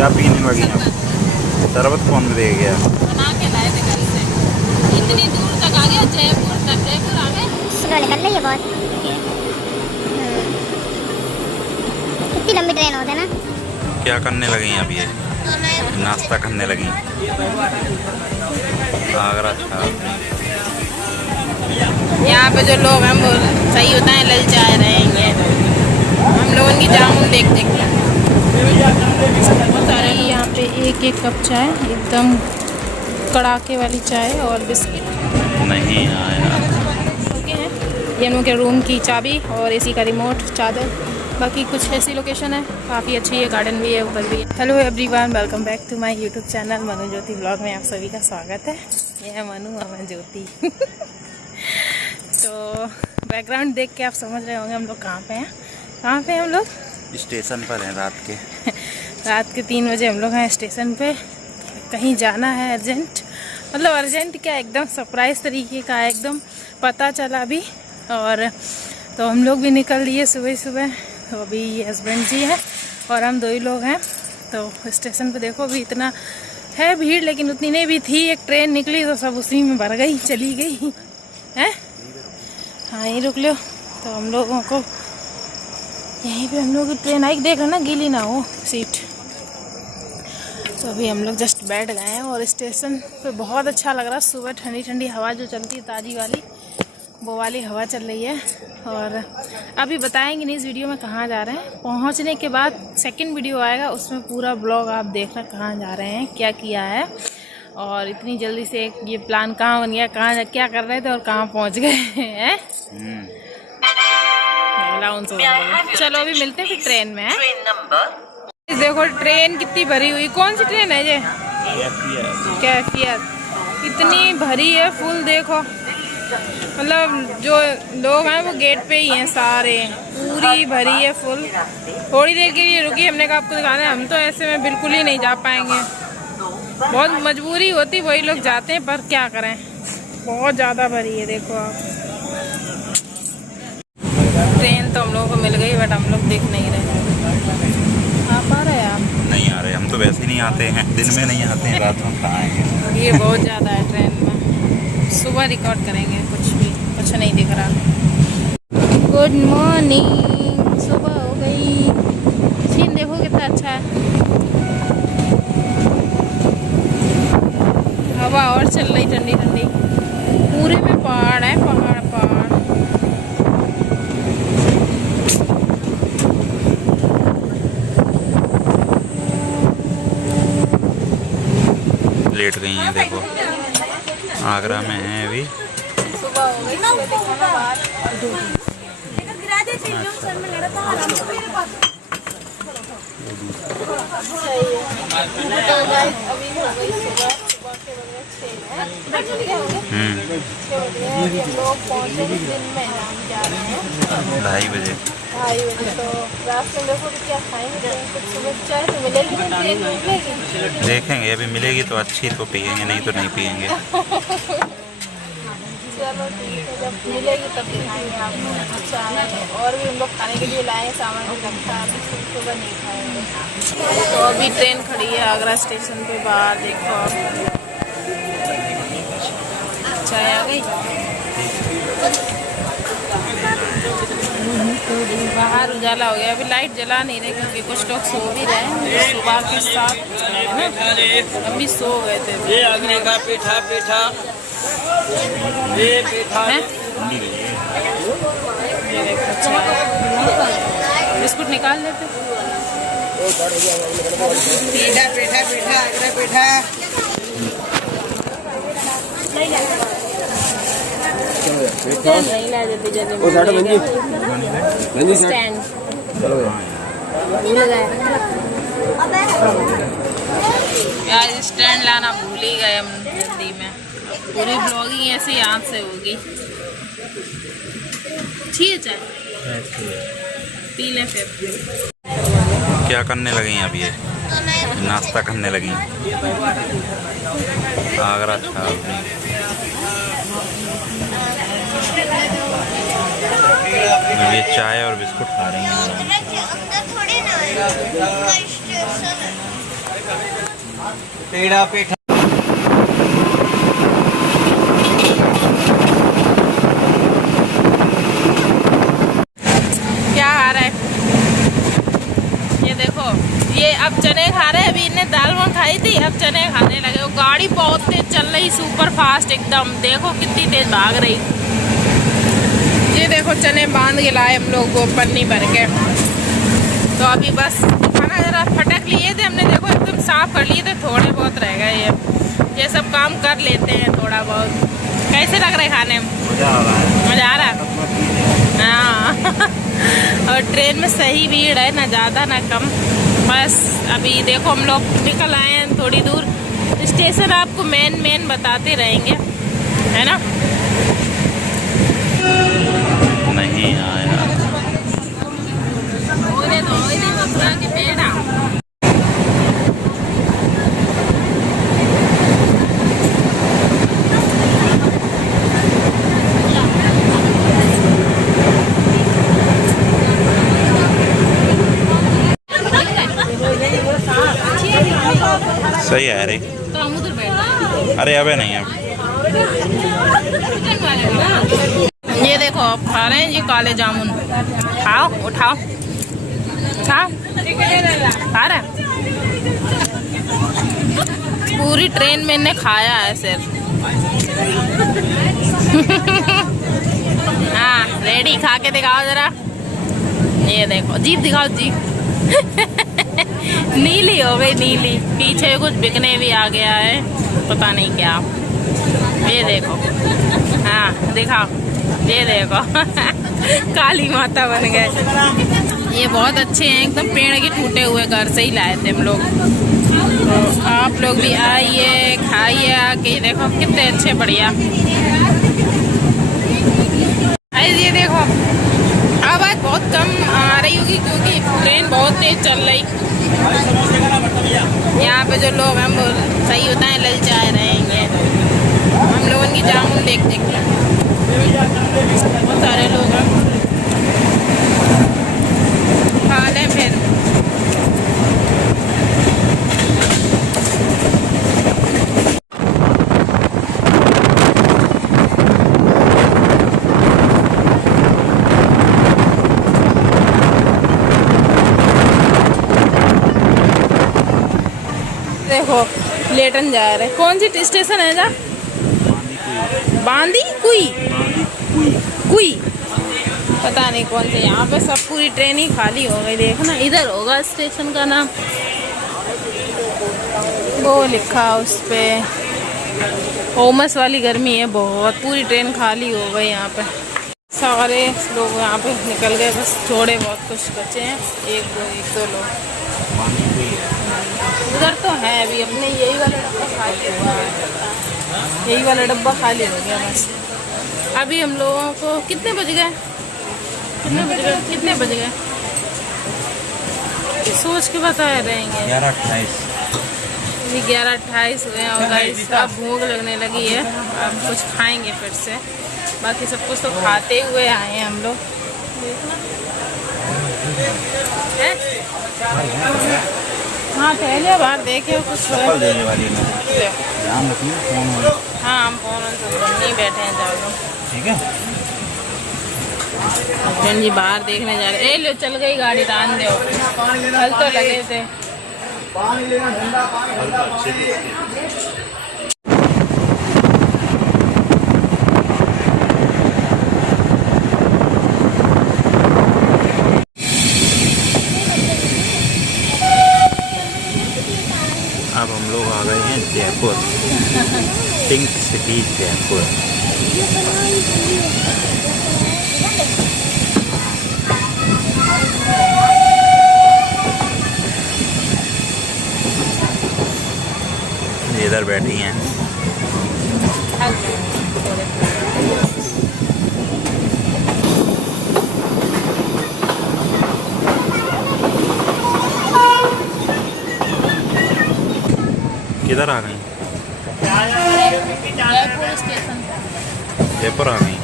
क्या पीने लगी अब? शरबत कौन ले गया? बना के लाए थे घर से। इतनी दूर तक आ गया, जयपुर तक। जयपुर आ गए। स्लो निकल रही है बहुत। कितनी लंबी ट्रेन होती है ना। क्या करने लगी अब ये? नाश्ता करने लगी। आगरा था। यहाँ पे जो लोग हैं वो सही होता है, ललचाए रहेंगे। हम लोगों की जामुन देख देख के सारे यहाँ पे एक एक कप चाय, एकदम कड़ाके वाली चाय और बिस्किट नहीं आया। ओके हैं। ये हम लोग के रूम की चाबी और एसी का रिमोट, चादर, बाकी कुछ ऐसी लोकेशन है, काफ़ी अच्छी है, गार्डन भी है, ऊपर भी है। Hello everyone, welcome back to my YouTube channel Manu Jyoti blog में आप सभी का स्वागत है। ये है मनु और मैं ज्योति। तो बैकग्राउंड देख के आप समझ रहे होंगे हम लोग कहाँ पे हैं। कहाँ पे हैं हम लोग? स्टेशन पर हैं रात के। रात के 3 बजे हम लोग हैं स्टेशन पे। कहीं जाना है अर्जेंट, मतलब अर्जेंट क्या, एकदम सरप्राइज़ तरीके का, एकदम पता चला अभी। और तो हम लोग भी निकल लिए सुबह सुबह। तो अभी हस्बैंड जी हैं और हम 2 ही लोग हैं। तो स्टेशन पे देखो अभी इतना है भीड़, लेकिन उतनी नहीं भी थी। एक ट्रेन निकली तो सब उसी में भर गई, चली गई है। हाँ यहीं रुक लो। तो हम लोगों को यहीं पे हम लोग की ट्रेन आई, देख ना गीली ना हो सीट। तो अभी हम लोग जस्ट बैठ गए हैं और स्टेशन पे बहुत अच्छा लग रहा है। सुबह ठंडी ठंडी हवा जो चलती है, ताज़ी वाली, वो वाली हवा चल रही है। और अभी बताएंगे नहीं इस वीडियो में कहाँ जा रहे हैं। पहुँचने के बाद सेकंड वीडियो आएगा, उसमें पूरा ब्लॉग आप देखना कहाँ जा रहे हैं, क्या किया है, और इतनी जल्दी से ये प्लान कहाँ बन गया, कहाँ क्या कर रहे थे और कहाँ पहुँच गए हैं। चलो अभी मिलते हैं फिर ट्रेन में। देखो ट्रेन कितनी भरी हुई। कौन सी ट्रेन है ये? कैफियत। इतनी भरी है, फुल। देखो मतलब जो लोग हैं वो गेट पे ही हैं सारे, पूरी भरी है फुल। थोड़ी देर के लिए रुकी, हमने कहा आपको दिखाना है। हम तो ऐसे में बिल्कुल ही नहीं जा पाएंगे, बहुत मजबूरी होती, वही लोग जाते हैं, पर क्या करें, बहुत ज़्यादा भरी है। देखो आप, ट्रेन तो हम लोगों को मिल गई, बट हम लोग देख नहीं रहे। आप आ रहे हैं? आप नहीं आ रहे, हम तो वैसे ही नहीं आते हैं, दिन में नहीं आते हैं, रात में कहाँ आएंगे। ये बहुत ज़्यादा है ट्रेन में। सुबह रिकॉर्ड करेंगे, कुछ नहीं दिख रहा। गुड मॉर्निंग, सुबह हो गई। सीन देखो कितना अच्छा है, हवा और चल रही ठंडी ठंडी। पूरे में पहाड़ है, पहाड़ पहाड़। लेट गई हैं देखो, आगरा में हैं अभी। सुबह हो गई, ढाई बजे। तो रास्ते में देखो क्या खाएंगे, कुछ सुबह चाय तो मिलेगी, मिलेगी। देखेंगे, अभी मिलेगी तो अच्छी तो पियेंगे, नहीं तो नहीं पियेंगे। चलो ठीक है, जब मिलेगी तब दिखाएंगे आपको। अच्छा है, और भी हम लोग खाने के लिए लाए सामान भी रखा, अभी सुबह नहीं खाएंगे। तो अभी ट्रेन खड़ी है आगरा स्टेशन पे बाहर, देखो आप। चाय आ गई, बाहर उजाला हो गया। अभी लाइट जला नहीं रहे क्योंकि कुछ लोग सो भी रहे हैं। सुबह के 7 अभी सो गए थे। ये अग्नि का पेठा पेठा ये पेठा है? ये देखो चाय, बिस्कुट निकाल लेते। पेठा पेठा पेठा अग्नि पेठा। नहीं ला देते जल्दी स्टैंड यार, स्टैंड लाना भूल ही गए हम जल्दी में। पूरी ब्लॉगिंग ऐसे याद से होगी। अच्छी है चाय, पी लें फिर। क्या करने लगी अब ये? नाश्ता करने लगी। आगरा था अपनी। ये चाय और बिस्कुट खा रही हैं। पेड़ा पेठा। क्या आ रहा है ये देखो, ये अब चने खा रहे हैं। अभी इन्हें दाल वाल खाई थी, अब चने खाने लगे। वो गाड़ी बहुत तेज चल रही, सुपर फास्ट एकदम। देखो कितनी तेज भाग रही। ये देखो चने बांध के लाए हम लोग को पन्नी भर के। तो अभी बस खाना जरा फटक लिए थे हमने, देखो एकदम साफ कर लिए थे, थोड़े बहुत रह गए। ये सब काम कर लेते हैं थोड़ा बहुत। कैसे लग रहे खाने में? मजा आ रहा है। हाँ और ट्रेन में सही भीड़ है, ना ज़्यादा ना कम। बस अभी देखो हम लोग निकल आए हैं थोड़ी दूर। स्टेशन आपको मेन बताते रहेंगे, है ना? नहीं आया। सही है रे। तो हम उधर बैठ जाएं। अरे अबे नहीं अब। ये देखो आप खा रहे हैं जी काले जामुन। खाओ, उठाओ, खाओ। खा रहे हैं? पूरी ट्रेन में इन्हें खाया है सिर्फ। हाँ रेडी, खा के दिखाओ जरा। ये देखो, जीभ दिखाओ, जीभ। नीली हो गई, नीली। पीछे कुछ बिकने भी आ गया है, पता नहीं क्या। ये देखो, हाँ दिखाओ, ये देखो। काली माता बन गए। ये बहुत अच्छे हैं, एकदम पेड़ के टूटे हुए, घर से ही लाए थे हम लोग। तो आप लोग भी आइए, खाइए आके। देखो कितने अच्छे, बढ़िया। ये देखो आवाज़ बहुत कम आ रही होगी क्योंकि ट्रेन बहुत तेज चल रही। यहाँ पे जो लोग हैं वो सही होता है, ललचाए रहेंगे। हम लोगों की जामुन देख के बहुत सारे लोग हैं, खा लें फिर। देखो लेटन जा रहे। कौन सी स्टेशन है जा? बांदी कुई, कुई पता नहीं कौन से। यहाँ पे सब पूरी ट्रेन ही खाली हो गई। देखना इधर होगा स्टेशन का नाम, वो लिखा उस पे। ओमस वाली गर्मी है बहुत, पूरी ट्रेन खाली हो गई। यहाँ पे सारे लोग यहाँ पे निकल गए, बस थोड़े बहुत कुछ बचे हैं, एक दो लोग। उधर तो है अभी अपने यही वाला डब्बा खाली हुआ है, यही वाला डब्बा खाली हो गया बस। अभी हम लोगों को कितने बज गए? सोच के बता रहेंगे। 11:28 11:28 हुए हैं और गाइस अब भूख लगने लगी है। अब कुछ खाएंगे फिर से। बाकी सब कुछ तो खाते हुए आए हैं हम लोग। हाँ पहले बार देखे कुछ देने वाली है, ध्यान रखिए फोन। हाँ हम फोन नहीं बैठे हैं ज़्यादा, ठीक है। बहन जी बाहर देखने जा रहे। लो चल गई गाड़ी, रान दो। कल तो लगे थे। अब हम लोग आ गए हैं जयपुर, पिंक सिटी जयपुर। इधर बैठी हैं। किधर आ गई? जयपुर स्टेशन। जयपुर आ गई,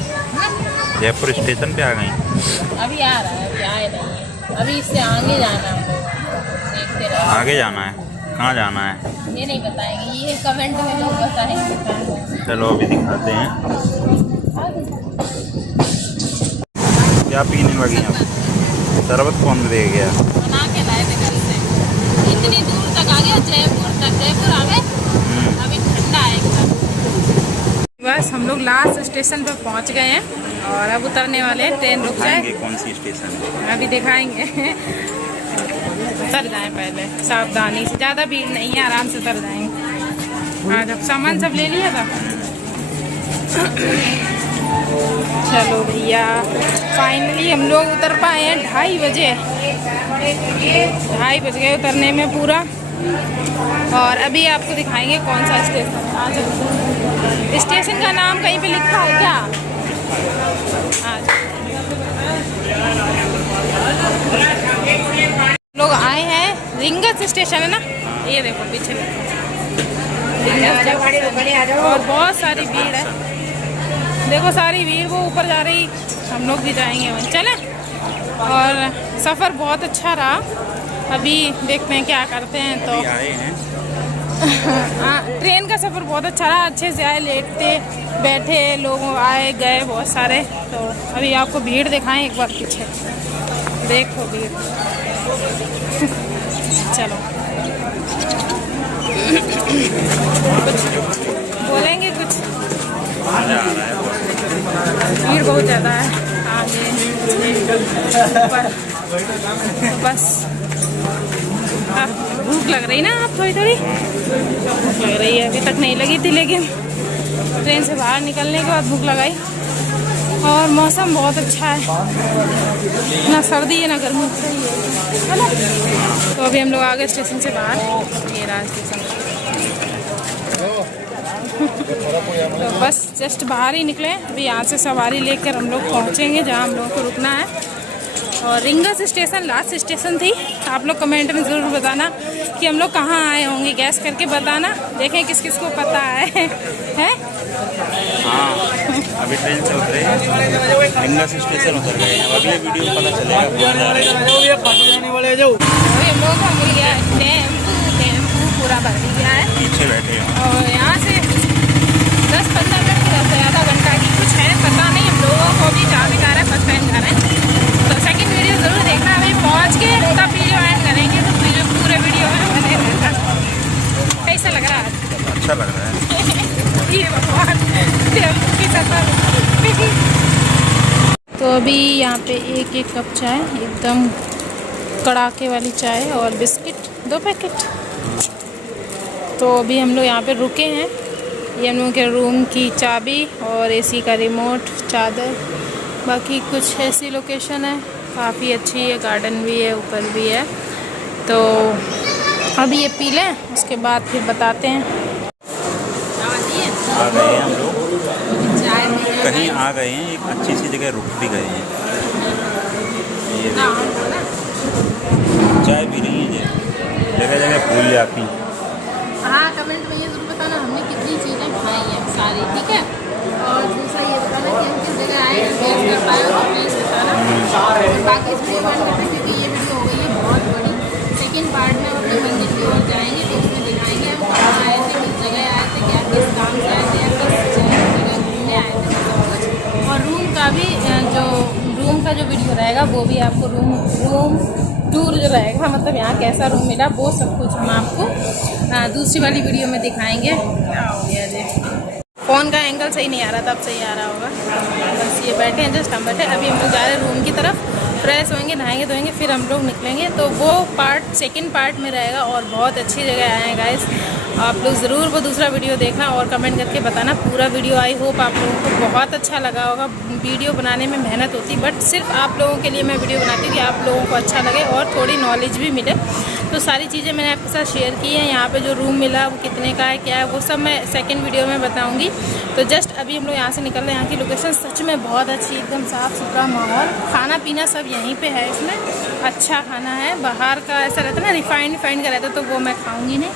जयपुर स्टेशन पे आ गई। अभी आ रहा है, अभी आए नहीं है। अभी इससे आगे जाना है, देखते रहो। आगे जाना है कहाँ जाना है? ये नहीं बताएंगे, ये कमेंट में लोग बताएंगे। चलो अभी दिखाते हैं। क्या पीने लगी आप? शरबत कौन दे गया? बना के लाए थे घर से, इतनी दूर तक आ गया, जयपुर तक। जयपुर आ गए, अभी ठंडा है एकदम। बस हम लोग लास्ट स्टेशन पर पहुंच गए हैं और अब उतरने वाले हैं। ट्रेन रुक जाए, कौन सी स्टेशन? अभी दिखाएंगे। उतर जाएं पहले सावधानी से, ज़्यादा भीड़ नहीं है, आराम से उतर जाएंगे। हाँ, जब सामान सब ले लिया था। चलो भैया, फाइनली हम लोग उतर पाए हैं 2:30 बजे। 2:30 बज गए उतरने में पूरा। और अभी आपको दिखाएंगे कौन सा स्टेशन। आज स्टेशन का नाम कहीं पे लिखा है क्या? आज लोग आए हैं रिंगस स्टेशन, है ना? ये देखो पीछे और बहुत सारी भीड़ है। देखो सारी भीड़ वो ऊपर जा रही, हम लोग भी जाएंगे वहीं। चले। और सफ़र बहुत अच्छा रहा। अभी देखते हैं क्या करते हैं। तो आए हैं। हाँ, ट्रेन का सफ़र बहुत अच्छा रहा, अच्छे से आए, लेटते बैठे लोग आए गए बहुत सारे। तो अभी आपको भीड़ दिखाएं एक बार पीछे, देखो भीड़। चलो कुछ बोलेंगे कुछ? भीड़ बहुत ज़्यादा है आगे ऊपर। बस भूख लग रही ना आप थोड़ी थोड़ी? भूख लग रही है, अभी तक नहीं लगी थी, लेकिन ट्रेन से बाहर निकलने के बाद भूख लगाई। और मौसम बहुत अच्छा है, ना सर्दी है ना गर्मी है ना। तो अभी हम लोग आ गए स्टेशन से बाहर। ये रहा स्टेशन। तो बस जस्ट बाहर ही निकले। अभी यहाँ से सवारी लेकर हम लोग पहुँचेंगे जहाँ हम लोग को रुकना है। और रिंगस स्टेशन लास्ट स्टेशन थी। आप लोग कमेंट में ज़रूर बताना कि हम लोग कहाँ आए होंगे, गैस करके बताना। देखें किस किस को पता है? हाँ, अभी ट्रेन से उतरे, रिंगस स्टेशन उतर गए। अब अगले वीडियो में पता चलेगा कहाँ जा रहे हैं। अभी हम लोग का मिल गया टेम्पू पूरा भर गया है। पीछे बैठे हैं और यहाँ से 10-15 मिनट की रास्ता, आधा घंटा की कुछ है, पता नहीं। हम लोगों को भी जहाँ भी जा रहा है फर्स्ट टाइम जा रहे हैं। तो सेकंड वीडियो ज़रूर देखना। अभी पहुँच के तब वीडियो एंड करेंगे, तो पूरे वीडियो में बने रहना। कैसा लग रहा है? अच्छा लग रहा है। ये भगवान टेम्पू की सफर। तो अभी यहाँ पे एक कप चाय, एकदम कड़ाके वाली चाय और बिस्किट 2 पैकेट। तो अभी हम लोग यहाँ पे रुके हैं। ये हम लोगों के रूम की चाबी और एसी का रिमोट, चादर, बाकी कुछ ऐसी लोकेशन है, काफ़ी अच्छी है, गार्डन भी है, ऊपर भी है। तो अभी ये पी लें, उसके बाद फिर बताते हैं। आ गए हैं हम लोग, कहीं आ गए हैं, एक अच्छी सी जगह रुक भी गए हैं। ये चाय पी रही है, जगह जगह फूल जाती। हाँ, कमेंट में ये ज़रूर बताना हमने कितनी चीज़ें खाई हैं सारी, ठीक है? और दूसरा ये बताना कि हम किस जगह आए, गैस कर पाए तो प्लीज़ बताना। और बाकी इस वीडियो में करते, क्योंकि ये वीडियो हो गई है बहुत बड़ी। सेकेंड पार्ट में अपने मंदिर की ओर जाएंगे, तो उसमें दिखाएंगे हम कहाँ आए थे, किस जगह आए थे, क्या किस काम से आए थे, या किस जगह घूमने आए थे, सब कुछ। और रूम का भी जो वीडियो रहेगा वो भी आपको रूम टूर जो रहेगा, मतलब यहाँ कैसा रूम मिला, वो सब कुछ हम आपको दूसरी वाली वीडियो में दिखाएंगे। क्या हो गया जी, फ़ोन का एंगल सही नहीं आ रहा था, अब सही आ रहा होगा। बस ये बैठे हैं, जस्ट हम बैठे। अभी हम लोग जा रहे हैं रूम की तरफ, फ्रेश होंगे, नहाएंगे धोएंगे, फिर हम लोग निकलेंगे। तो वो पार्ट सेकंड पार्ट में रहेगा। और बहुत अच्छी जगह आए हैं गाइस, आप लोग ज़रूर वो दूसरा वीडियो देखना और कमेंट करके बताना पूरा वीडियो। आई होप आप लोगों को बहुत अच्छा लगा होगा। वीडियो बनाने में मेहनत होती, बट सिर्फ आप लोगों के लिए मैं वीडियो बनाती हूँ कि आप लोगों को अच्छा लगे और थोड़ी नॉलेज भी मिले। तो सारी चीज़ें मैंने आपके साथ शेयर की हैं। यहाँ पे जो रूम मिला वो कितने का है, क्या है, वो सब मैं सेकंड वीडियो में बताऊँगी। तो जस्ट अभी हम लोग यहाँ से निकल रहे हैं। यहाँ की लोकेशन सच में बहुत अच्छी, एकदम साफ़ सुथरा माहौल, खाना पीना सब यहीं पे है। इसमें अच्छा खाना है, बाहर का ऐसा रहता है ना, रिफाइंड का रहता है, तो वो मैं खाऊँगी नहीं।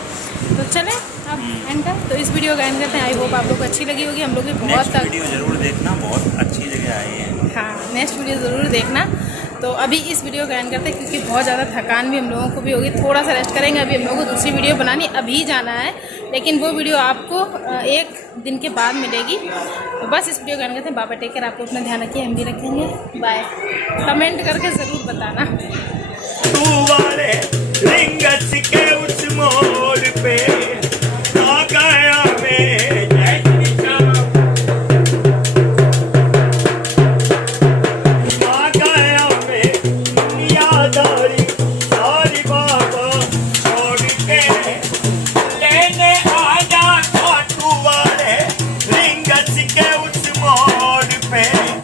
तो चलें अब एंड कर, तो इस वीडियो का एंड करते हैं। आई होप आप लोग को अच्छी लगी होगी। हम लोग भी बहुत वीडियो ज़रूर देखना, बहुत अच्छी जगह आई है। हाँ, नेक्स्ट वीडियो ज़रूर देखना। तो अभी इस वीडियो का एंड करते हैं क्योंकि बहुत ज़्यादा थकान भी हम लोगों को भी होगी, थोड़ा सा रेस्ट करेंगे। अभी हम लोगों को दूसरी वीडियो बनानी अभी जाना है, लेकिन वो वीडियो आपको 1 दिन के बाद मिलेगी। तो बस इस वीडियो का एंड करते हैं। बाबा टेक केयर, आपको अपना ध्यान रखिए, हम भी रखेंगे। बाय। कमेंट करके ज़रूर बताना। तू वाले रिंग के